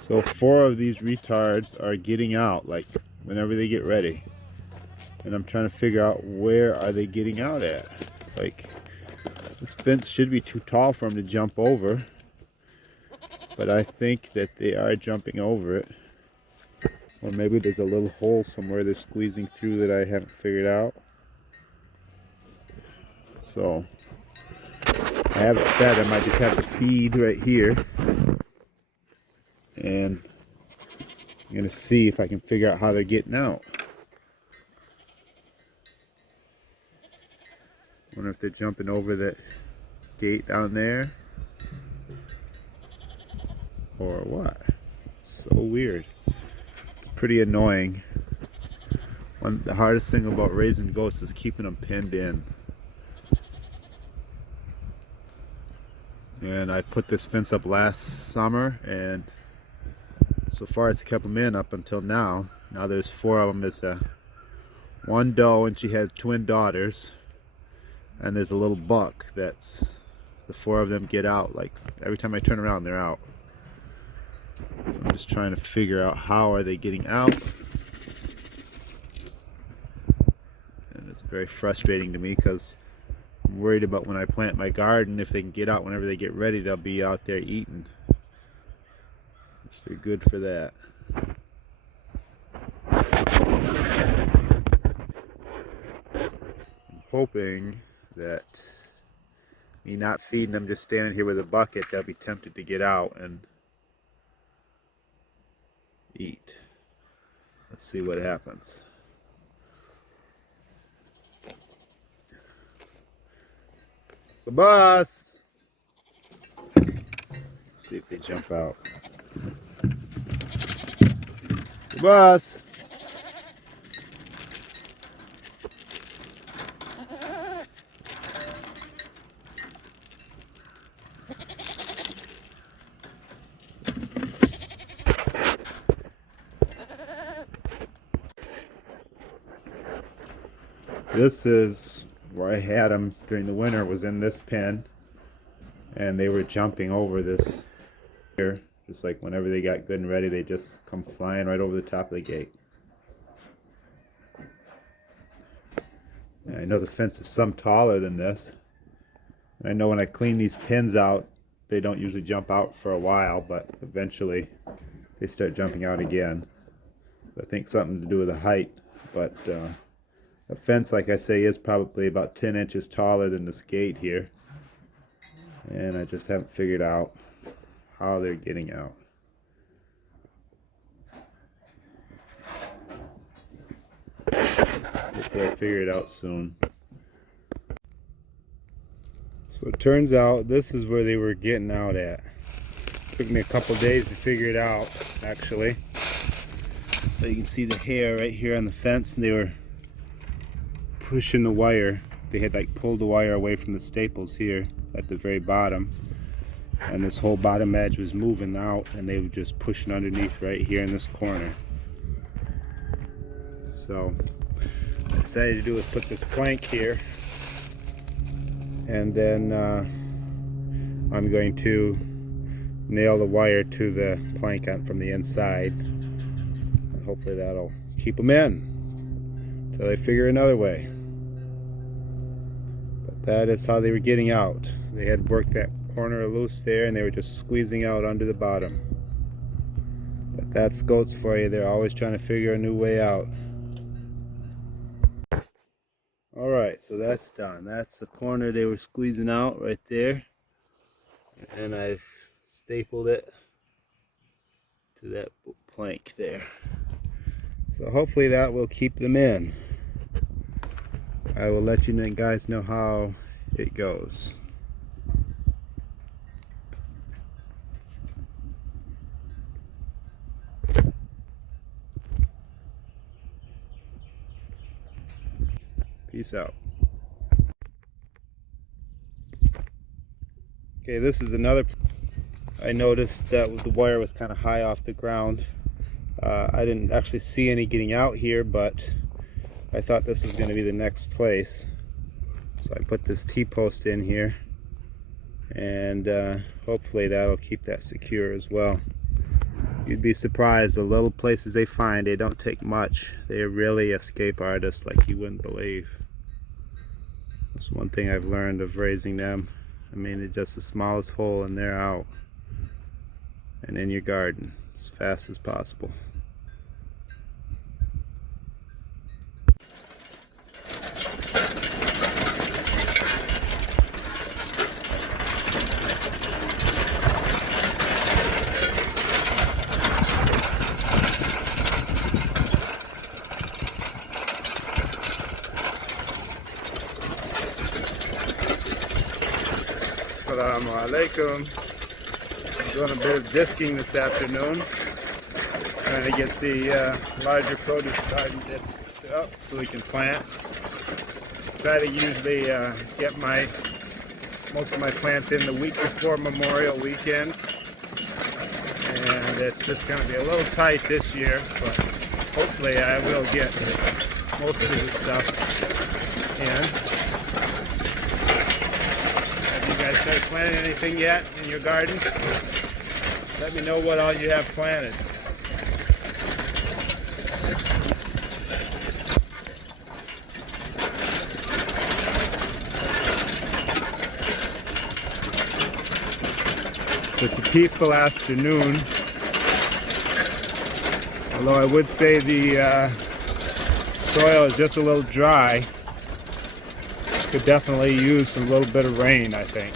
So 4 of these retards are getting out, like whenever they get ready. And I'm trying to figure out where are they getting out at. Like, this fence should be too tall for them to jump over. But I think that they are jumping over it. Or maybe there's a little hole somewhere they're squeezing through that I haven't figured out. So, I have it fed. I might just have to feed right here. And I'm going to see if I can figure out how they're getting out. Wonder if they're jumping over that gate down there. Or what? So weird. Pretty annoying. The hardest thing about raising goats is keeping them pinned in. And I put this fence up last summer, and so far it's kept them in up until now. Now there's 4 of them. There's one doe, and she had twin daughters. And there's a little buck that's, the 4 of them get out. Like, every time I turn around, they're out. So I'm just trying to figure out how are they getting out. And it's very frustrating to me because I'm worried about when I plant my garden, if they can get out whenever they get ready, they'll be out there eating. So they're good for that. I'm hoping that me not feeding them, just standing here with a bucket, they'll be tempted to get out and eat. Let's see what happens. The bus! Let's see if they jump out. The bus! This is where I had them during the winter, was in this pen, and they were jumping over this here, just like whenever they got good and ready, they just come flying right over the top of the gate. And I know the fence is some taller than this. And I know when I clean these pins out, they don't usually jump out for a while, but eventually they start jumping out again. I think something to do with the height, but the fence, like I say, is probably about 10 inches taller than this gate here. And I just haven't figured out how they're getting out. Hopefully I'll figure it out soon. So it turns out this is where they were getting out at. Took me a couple days to figure it out, actually. But you can see the hair right here on the fence, and they were pushing the wire. They had like pulled the wire away from the staples here at the very bottom, and this whole bottom edge was moving out, and they were just pushing underneath right here in this corner. So what I decided to do is put this plank here, and then I'm going to nail the wire to the plank on from the inside, and hopefully that'll keep them in until they figure another way. That is how they were getting out. They had worked that corner loose there, and they were just squeezing out under the bottom. But that's goats for you. They're always trying to figure a new way out. Alright, so that's done. That's the corner they were squeezing out right there. And I've stapled it to that plank there. So hopefully that will keep them in. I will let you guys know how it goes. Peace out. Okay, this is another. I noticed that the wire was kind of high off the ground. I didn't actually see any getting out here, but I thought this was going to be the next place. So I put this T-post in here, and hopefully that'll keep that secure as well. You'd be surprised, the little places they find, they don't take much. They are really escape artists like you wouldn't believe. That's one thing I've learned of raising them. I mean, it's just the smallest hole and they're out and in your garden as fast as possible. Assalamu alaikum. I'm doing a bit of disking this afternoon, trying to get the larger produce garden disked up so we can plant. Try to usually get most of my plants in the week before Memorial Weekend, and it's just going to be a little tight this year, but hopefully I will get most of the stuff in. You guys started planting anything yet in your garden? Let me know what all you have planted. It's a peaceful afternoon, although I would say the soil is just a little dry. Could definitely use a little bit of rain, I think.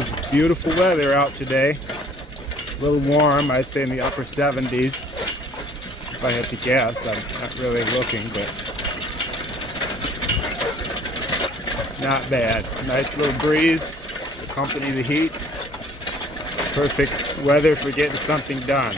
It's beautiful weather out today. A little warm, I'd say in the upper 70s. If I had to guess, I'm not really looking, but not bad. Nice little breeze to accompany the heat. Perfect weather for getting something done.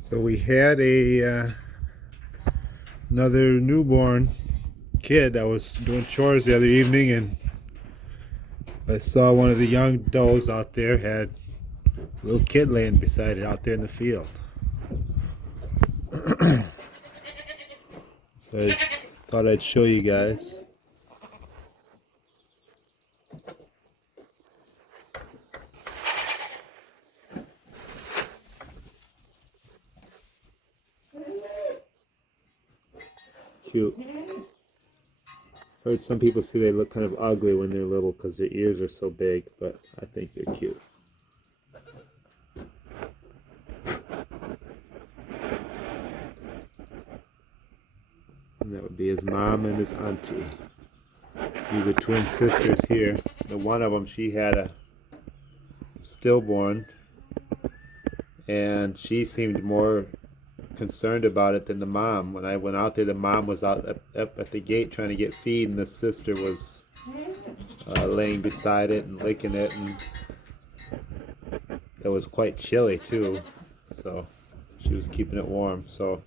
So we had another newborn kid. I was doing chores the other evening and I saw one of the young does out there had a little kid laying beside it out there in the field. So I just thought I'd show you guys. Cute. Heard some people say they look kind of ugly when they're little because their ears are so big, but I think they're cute. And that would be his mom and his auntie. These are twin sisters here. The one of them, she had a stillborn, and she seemed more concerned about it than the mom. When I went out there, the mom was out up at the gate trying to get feed, and the sister was laying beside it and licking it, and it was quite chilly too, so she was keeping it warm. So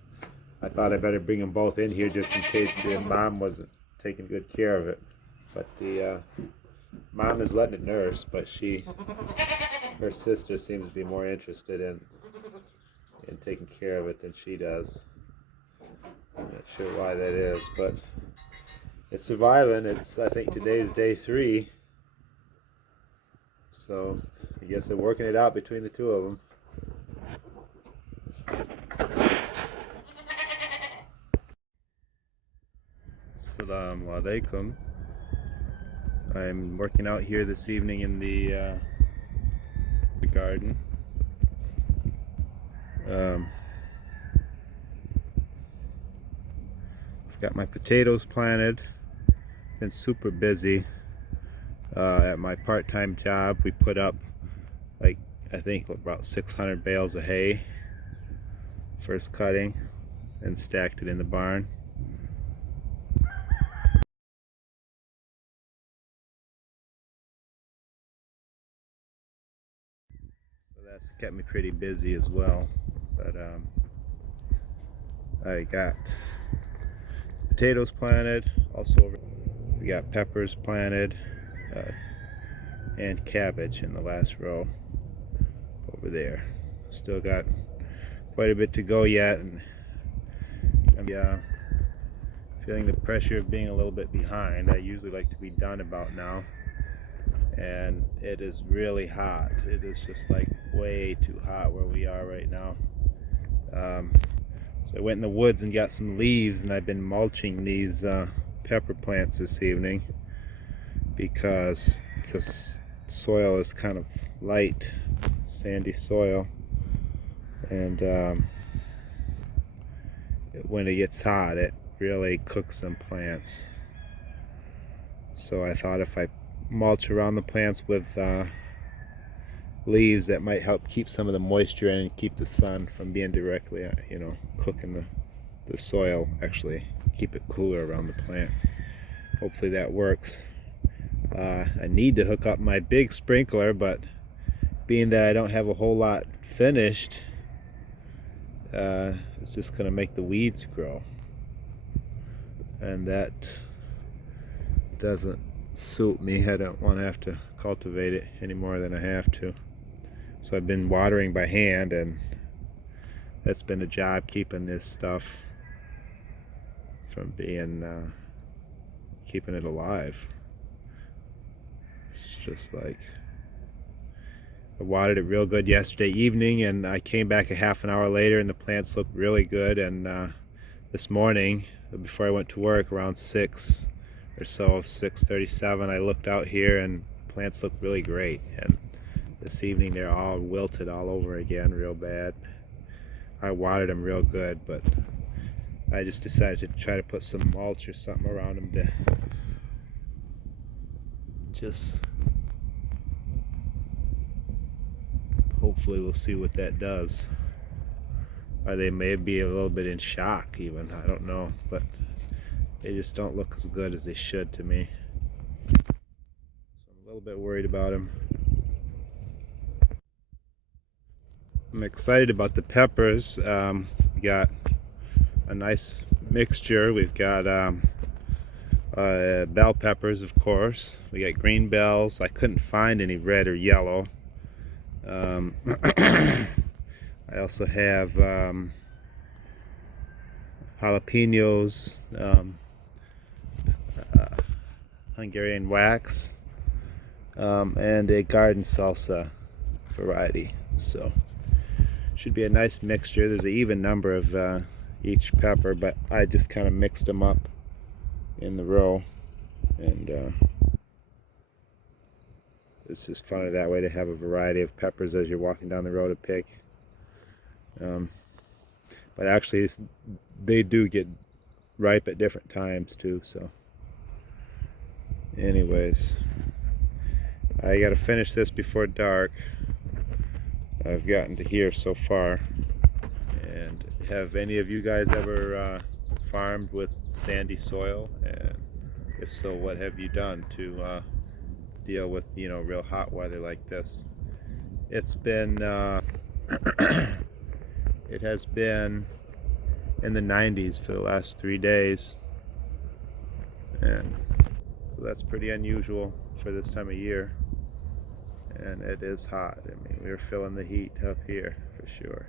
I thought I better bring them both in here just in case the mom wasn't taking good care of it. But the Mom is letting it nurse, but her sister seems to be more interested in taking care of it than she does. I'm not sure why that is, but it's surviving. I think today's day 3. So I guess they're working it out between the two of them. Assalamu alaikum. I'm working out here this evening in the garden. I've got my potatoes planted. Been super busy. At my part-time job, we put up I think about 600 bales of hay first cutting and stacked it in the barn. So that's kept me pretty busy as well. But I got potatoes planted, also we got peppers planted, and cabbage in the last row over there. Still got quite a bit to go yet, and I'm feeling the pressure of being a little bit behind. I usually like to be done about now, and it is really hot. It is just like way too hot where we are right now. So I went in the woods and got some leaves, and I've been mulching these pepper plants this evening because this soil is kind of light, sandy soil, and when it gets hot it really cooks some plants. So I thought if I mulch around the plants with leaves, that might help keep some of the moisture in and keep the sun from being directly cooking the soil, actually keep it cooler around the plant. Hopefully that works. I need to hook up my big sprinkler, but being that I don't have a whole lot finished, it's just going to make the weeds grow, and that doesn't suit me. I don't want to have to cultivate it any more than I have to. So I've been watering by hand, and that's been a job keeping this stuff from being keeping it alive. It's just like I watered it real good yesterday evening, and I came back a half an hour later and the plants looked really good. And this morning, before I went to work around 6 or so, 6:37, I looked out here and the plants look really great. And this evening they're all wilted all over again real bad. I watered them real good, but I just decided to try to put some mulch or something around them to just hopefully we'll see what that does. Or they may be a little bit in shock even, I don't know, but they just don't look as good as they should to me. So I'm a little bit worried about them. I'm excited about the peppers. We got a nice mixture. We've got bell peppers, of course. We got green bells. I couldn't find any red or yellow. I also have jalapenos, Hungarian wax, and a garden salsa variety. So should be a nice mixture. There's an even number of each pepper, but I just kind of mixed them up in the row, and it's just funny that way to have a variety of peppers as you're walking down the road to pick. But actually they do get ripe at different times too, so anyways, I gotta finish this before dark. I've gotten to here so far. And have any of you guys ever farmed with sandy soil? And if so, what have you done to deal with real hot weather like this? It's been it has been in the 90s for the last 3 days, and so that's pretty unusual for this time of year. And it is hot. I mean, we're feeling the heat up here for sure.